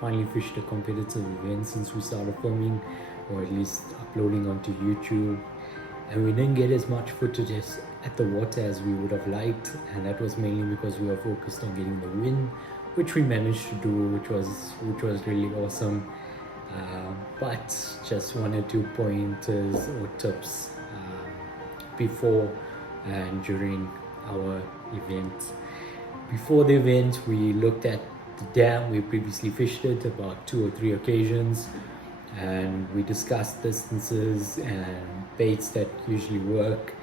finally fished a competitive event since we started filming, or at least uploading onto YouTube. And we didn't get as much footage at the water as we would have liked, and that was mainly because we were focused on getting the win, which we managed to do, which was really awesome. But just one or two pointers or tips before and during our event. Before the event, we looked at the dam. We previously fished it about 2 or 3 occasions, and we discussed distances and baits that usually work.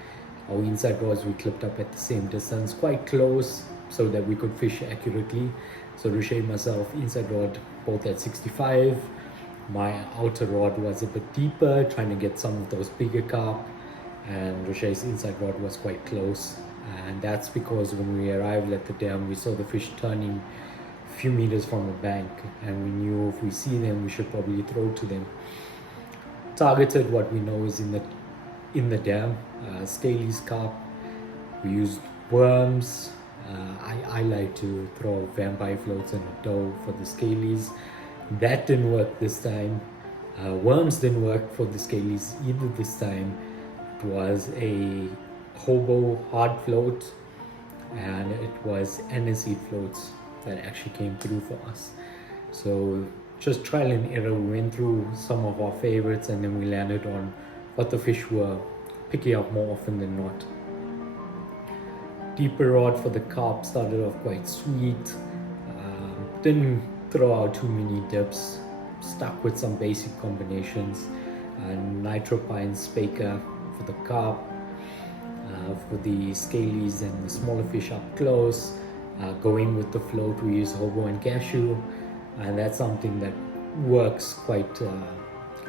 Our inside rods we clipped up at the same distance, quite close, so that we could fish accurately. So Rushay and myself, inside rod both at 65. My outer rod was a bit deeper, trying to get some of those bigger carp, and Rushay's inside rod was quite close. And that's because when we arrived at the dam, we saw the fish turning a few meters from the bank, and we knew if we see them, we should probably throw to them. Targeted what we know is in the dam, scalies carp. We used worms. I like to throw vampire floats and a dough for the scalies. That didn't work this time. Worms didn't work for the scalies either this time. It was a hobo hard float, and it was NSE floats that actually came through for us. So just trial and error. We went through some of our favorites, and then we landed on what the fish were picking up more often than not. Deeper rod for the carp started off quite sweet. Didn't throw out too many dips. Stuck with some basic combinations. Nitropine spaker for the carp. For the scalies and the smaller fish up close, going with the float, we use hobo and cashew, and that's something that works quite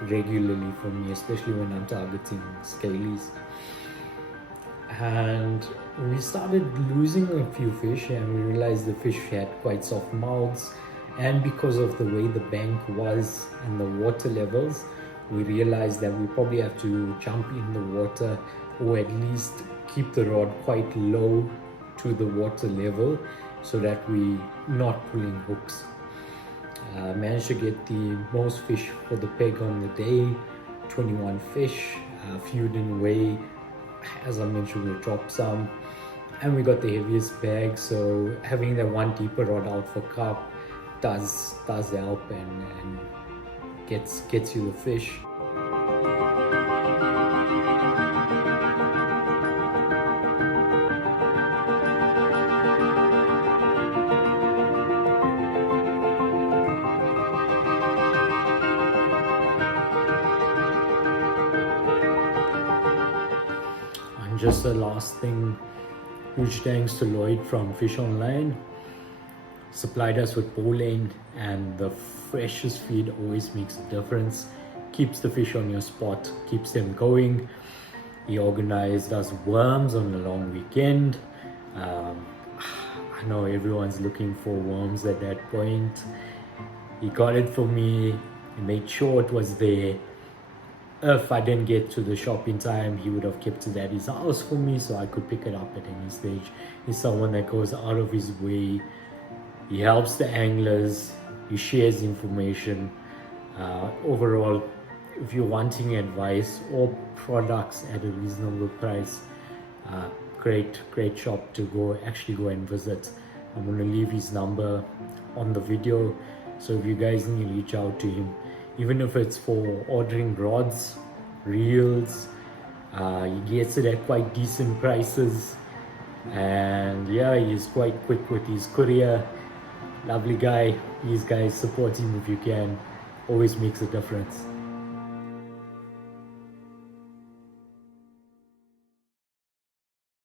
regularly for me, especially when I'm targeting scalies. And we started losing a few fish, and we realized the fish had quite soft mouths, and because of the way the bank was and the water levels, we realized that we probably have to jump in the water, or at least keep the rod quite low to the water level so that we not pulling hooks. Managed to get the most fish for the peg on the day, 21 fish. A few didn't weigh. As I mentioned, we dropped some, and we got the heaviest bag. So having that one deeper rod out for carp does help and gets you the fish. Just the last thing, huge thanks to Lloyd from Fish Online. Supplied us with bowline, and the freshest feed always makes a difference. Keeps the fish on your spot, keeps them going. He organized us worms on a long weekend. I know everyone's looking for worms at that point. He got it for me. He made sure it was there. If I didn't get to the shop in time, he would have kept it at his house for me so I could pick it up at any stage. He's someone that goes out of his way. He helps the anglers. He shares information. Overall, if you're wanting advice or products at a reasonable price, great shop to go and visit. I'm going to leave his number on the video, so if you guys need to reach out to him, even if it's for ordering rods, reels, he gets it at quite decent prices, and yeah, he's quite quick with his courier. Lovely guy. These guys, support him if you can, always makes a difference.